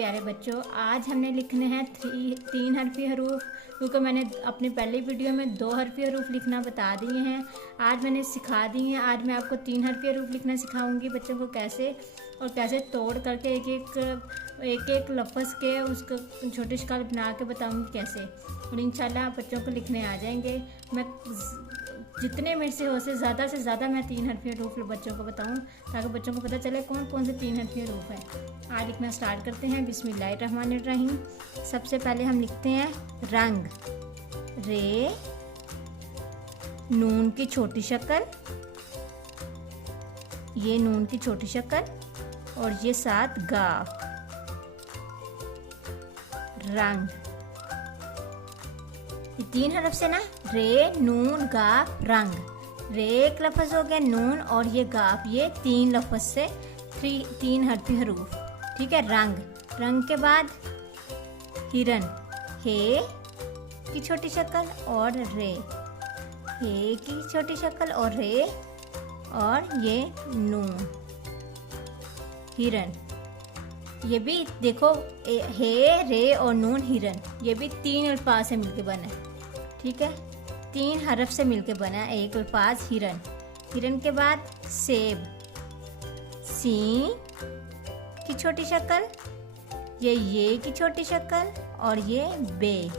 प्यारे बच्चों, आज हमने लिखने हैं तीन हरफी हरूफ, क्योंकि मैंने अपनी पहली वीडियो में 2 हरफी हरूफ लिखना बता दिए हैं। आज मैंने सिखा दी हैं। आज मैं आपको 3 हरफी हरूफ लिखना सिखाऊंगी बच्चों को कैसे, और कैसे तोड़ करके एक एक लफ्ज़ के उसको छोटी शक्ल बना के बताऊंगी कैसे, और इंशाल्लाह बच्चों को लिखने आ जाएंगे। मैं जितने मेरे से हो से ज़्यादा मैं 3 हरफी हरूफ बच्चों को बताऊं, ताकि बच्चों को पता चले कौन कौन से 3 हरफी हरूफ है। आज लिखना स्टार्ट करते हैं। बिस्मिल्लाहिर्रहमानिर्रहीम। सबसे पहले हम लिखते हैं रंग। रे, नून की छोटी शक्ल, ये नून की छोटी शक्ल, और ये साथ गा। रंग, ये 3 हरफ से ना, रे, नून, गाफ, रंग। रे एक लफ्ज़ हो गया, नून और ये गाफ, ये 3 लफ्ज़ से 3 हरफी हरूफ। ठीक है। रंग, रंग के बाद हिरन। हे की छोटी शक्ल और रे, हे की छोटी शक्ल और रे, और ये नून। हिरन, ये भी देखो, हे, रे और नून, हिरन, ये भी 3 अल्फाज से मिलके बना है। ठीक है, 3 हरफ से मिलके बना है एक अल्फाज हिरन। हिरन के बाद सेब। सी की छोटी शक्ल, ये की छोटी शक्ल, और ये बे।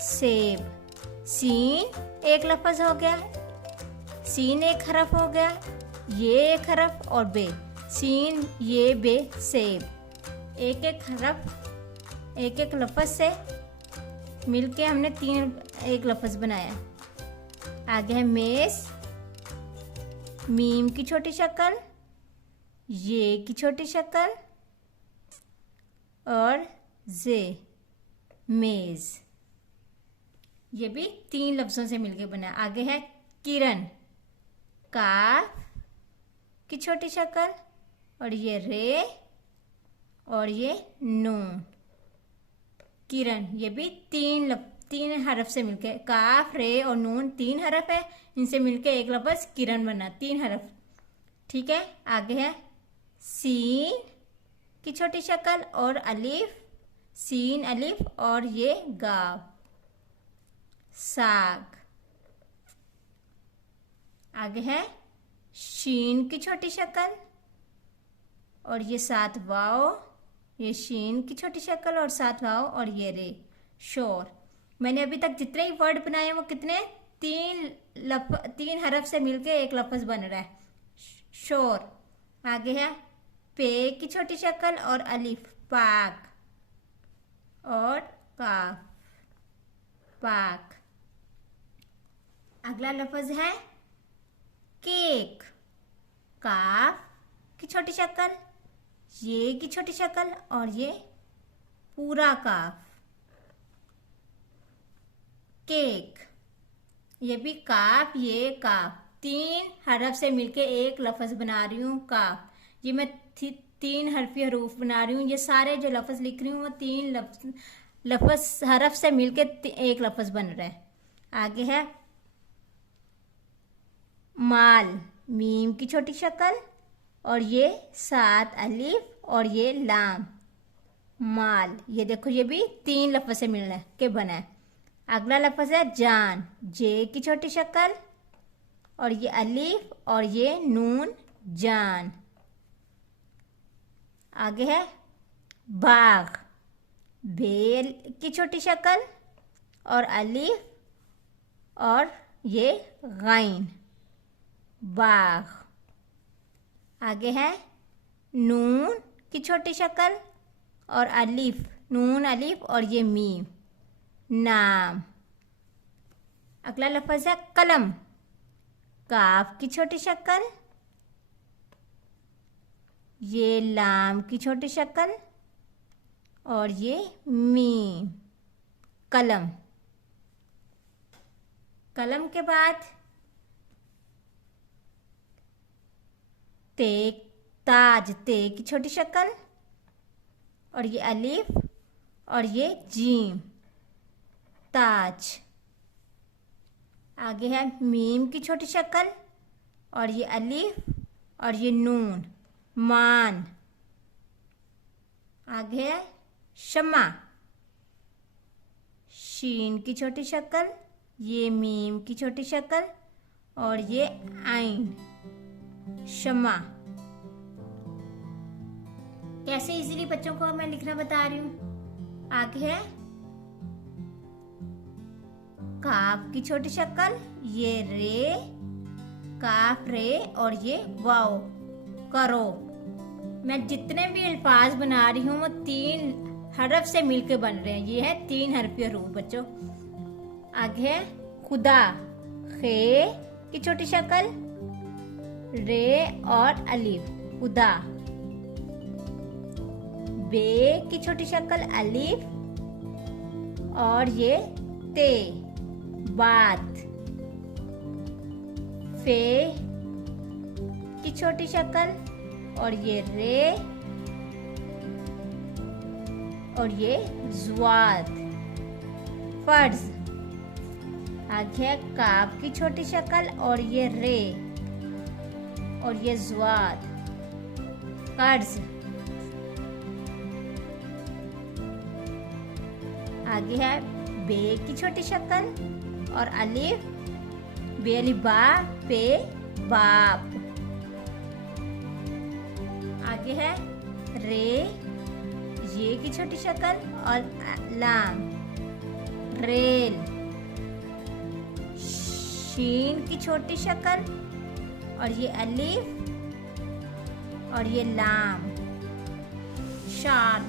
सेब, सीन एक लफ्ज़ हो गया, सीन एक हरफ हो गया, ये एक हरफ और बे। सीन, ये, बे, सेब। एक एक हरफ, एक एक लफ्ज़ से मिलके हमने 3 एक लफ्ज़ बनाया। आगे है मेज़। मीम की छोटी शक्ल, ये की छोटी शक्ल, और जे, मेज़। ये भी 3 लफ्ज़ों से मिलके बना। आगे है किरण। काफ की छोटी शक्ल, और ये रे, और ये नून। किरण, ये भी 3 हरफ से मिलके, काफ, रे और नून 3 हरफ है, इनसे मिलके एक लफ्ज़ किरण बना, 3 हरफ। ठीक है। आगे है सीन की छोटी शक्ल और अलिफ, सीन, अलिफ, और ये गाव। साग। आगे है शीन की छोटी शक्ल, और ये 7 वाव, ये शीन की छोटी शक्ल और 7 वाव, और ये रे। शोर। मैंने अभी तक जितने ही वर्ड बनाए हैं वो कितने, 3 हरफ से मिलके एक लफ्ज़ बन रहा है, शोर। आगे है पे की छोटी शक्ल और अलिफ, पाक, और काफ, पाक। अगला लफ्ज़ है केक। काफ की छोटी शक्ल, ये की छोटी शक्ल, और ये पूरा काफ, केक। ये भी काफ, ये काफ, 3 हरफ से मिलके एक लफ्ज़ बना रही हूँ, काफ। ये मैं 3 हरफी हरूफ बना रही हूँ। ये सारे जो लफ्ज़ लिख रही हूँ वो 3 लफ्ज़ हरफ से मिलके एक लफ्ज़ बन रहा है। आगे है माल। मीम की छोटी शक्ल, और ये 7 अलिफ, और ये लाम, माल। ये देखो, ये भी 3 लफ्ज़ से मिलने के बना है। अगला लफ्ज़ है जान। जे की छोटी शक्ल, और ये अलिफ, और ये नून, जान। आगे है बाग। बेल की छोटी शक्ल, और अलिफ, और ये गाइन, बाग। आगे है नून की छोटी शक्ल, और अलिफ, नून, अलिफ, और ये मीम, नाम। अगला लफ्ज़ है कलम। काफ की छोटी शक्ल, ये लाम की छोटी शक्ल, और ये मीम, कलम। कलम के बाद ते, ताज, ते की छोटी शक्ल, और ये अलिफ, और ये जीम, ताज। आगे है मीम की छोटी शक्ल, और ये अलिफ, और ये नून, मान। आगे है शम्मा, शीन की छोटी शक्ल, ये मीम की छोटी शक्ल और ये आइन, शम्मा। कैसे इजीली बच्चों को मैं लिखना बता रही हूँ। आगे है काफ की छोटी शक्ल, ये रे, काफ रे और ये वाओ, करो। मैं जितने भी अल्फाज बना रही हूँ वो 3 हरफ से मिलकर बन रहे हैं। ये है 3 हरफी हरूफ बच्चों। आगे है खुदा, खे की छोटी शक्ल, रे और अलिफ, खुदा। बे की छोटी शक्ल, अलिफ और ये ते, बात। फे की छोटी शक्ल और ये रे और ये ज़्वाद, फर्ज। आगे है काफ की छोटी शक्ल और ये रे और ये ज़्वाद, कर्ज। आगे है बे की छोटी शक्ल और अलिफ, बे अलिफ बा, पे, बाप। आगे है रे, ये की छोटी शक्ल और लाम, रेल। शीन की छोटी शक्ल और ये अलिफ और ये लाम, शान।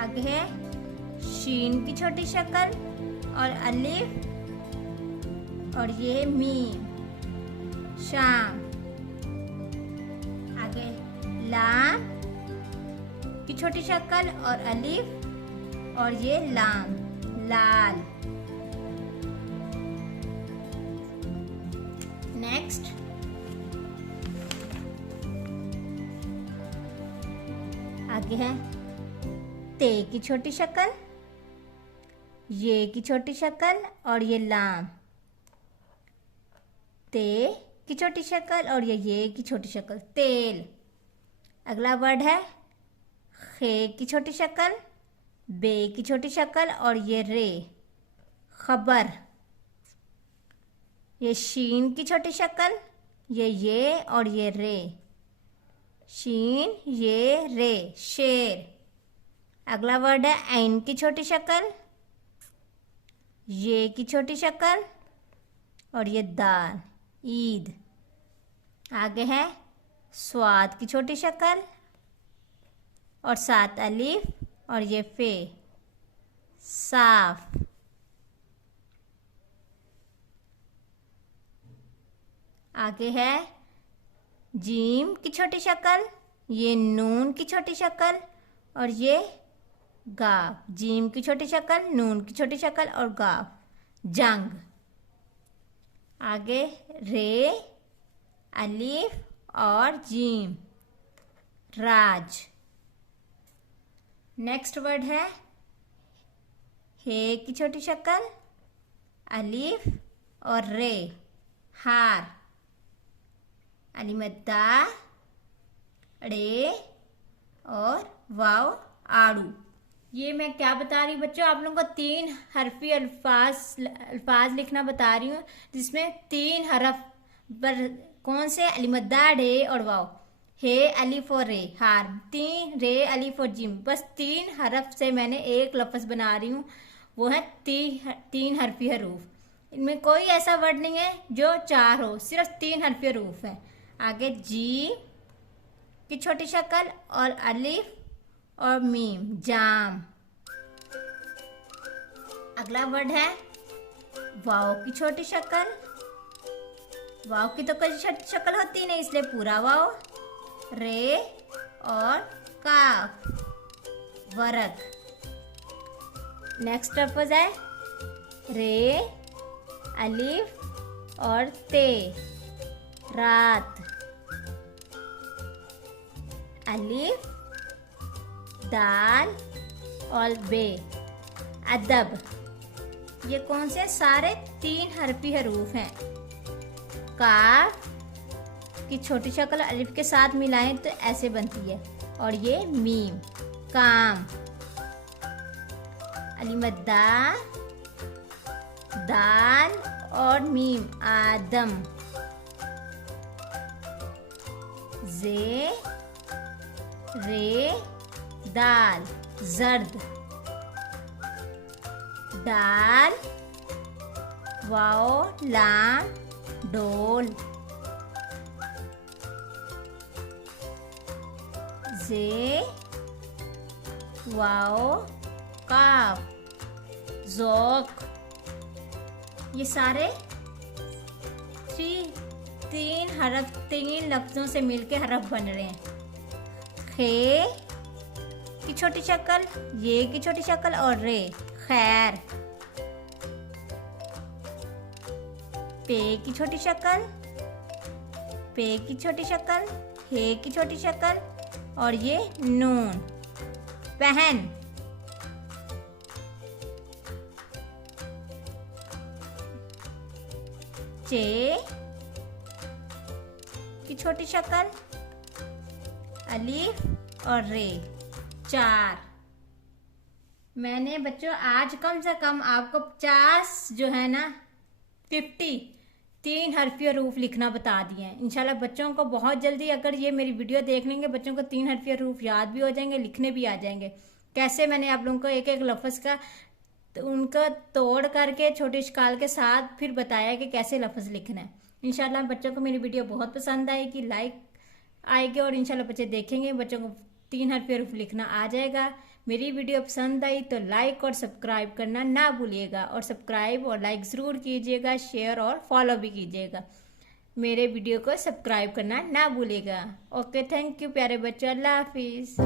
आगे है शीन की छोटी शक्ल और अलिफ और ये मीम, शाम। आगे लाम की छोटी शक्ल और अलिफ और ये लाम, लाल। नेक्स्ट आगे है ते की छोटी शक्ल, ये की छोटी शक्ल और ये लाम, ते की छोटी शक्ल और ये की छोटी शक्ल, तेल। अगला वर्ड है खे की छोटी शक्ल, बे की छोटी शक्ल और ये रे, खबर। ये शीन की छोटी शक्ल, ये और ये रे, शीन, ये, रे, शेर। अगला वर्ड है ऐन की छोटी शक्ल, ये की छोटी शक्ल और ये दाल, ईद। आगे है स्वाद की छोटी शक्ल और 7 अलिफ और ये फे, साफ। आगे है जीम की छोटी शक्ल, ये नून की छोटी शक्ल और ये गाफ, जीम की छोटी शक्ल, नून की छोटी शक्ल और गाफ, जंग। आगे रे, अलिफ और जीम, राज। नेक्स्ट वर्ड है हे की छोटी शक्ल, अलिफ और रे, हार। अलिमद्दा, रे और वाव, आड़ू। ये मैं क्या बता रही हूँ बच्चों, आप लोगों को 3 हरफी अल्फाज लिखना बता रही हूँ, जिसमें 3 हरफ पर कौन से, अलिमद्दा, रे और वाव। हे, अलिफ और रे, हार। 3 रे, अलिफ और जिम, बस 3 हरफ से मैंने एक लफ्ज बना रही हूँ, वो है 3 हरफी हरूफ। इनमें कोई ऐसा वर्ड नहीं है जो 4 हो, सिर्फ 3 हरफी हरूफ है। आगे जी की छोटी शक्ल और अलिफ और मीम, जाम। अगला वर्ड है वाव की छोटी शक्ल, वाव की तो कोई छोटी शक्ल होती नहीं, इसलिए पूरा वाव, रे और काफ, वरक। नेक्स्ट लफ्ज है रे, अलिफ और ते, रात। अलिफ, दाल और बे, अदब। ये कौन से, सारे 3 हरफी हरूफ हैं। काफ की छोटी शक्ल अलिफ के साथ मिलाएं तो ऐसे बनती है और ये मीम काम। अलीमद्दा दाल और मीम आदम। जे रे दाल जर्द। दाल वाओ लाम डोल। जे वाओ काफ ज़ौक़। ये सारे तीन लफ्ज़ों से मिलके हरफ बन रहे हैं। खे की छोटी शक्ल, ये की छोटी शक्ल और रे खैर। पे की छोटी शक्ल, पे की छोटी शक्ल, हे की छोटी शक्ल और ये नून पहन। चे की छोटी शक्ल, अलीफ और रे चार। मैंने बच्चों आज कम से कम आपको 50 जो है ना 50 तीन हरफी हरूफ लिखना बता दिए हैं। इंशाल्लाह बच्चों को बहुत जल्दी अगर ये मेरी वीडियो देख लेंगे बच्चों को तीन हरफी हरूफ याद भी हो जाएंगे, लिखने भी आ जाएंगे। कैसे मैंने आप लोगों को एक एक लफ्ज़ का उनका तोड़ करके छोटे इश्काल के साथ फिर बताया कि कैसे लफ्ज़ लिखना है। इंशाल्लाह बच्चों को मेरी वीडियो बहुत पसंद आएगी, लाइक आएगी और इंशाल्लाह बच्चे देखेंगे, बच्चों को तीन हरफी हरूफ लिखना आ जाएगा। मेरी वीडियो पसंद आई तो लाइक और सब्सक्राइब करना ना भूलिएगा और सब्सक्राइब और लाइक ज़रूर कीजिएगा, शेयर और फॉलो भी कीजिएगा। मेरे वीडियो को सब्सक्राइब करना ना भूलिएगा। ओके, थैंक यू प्यारे बच्चों, अल्लाह हाफिज़।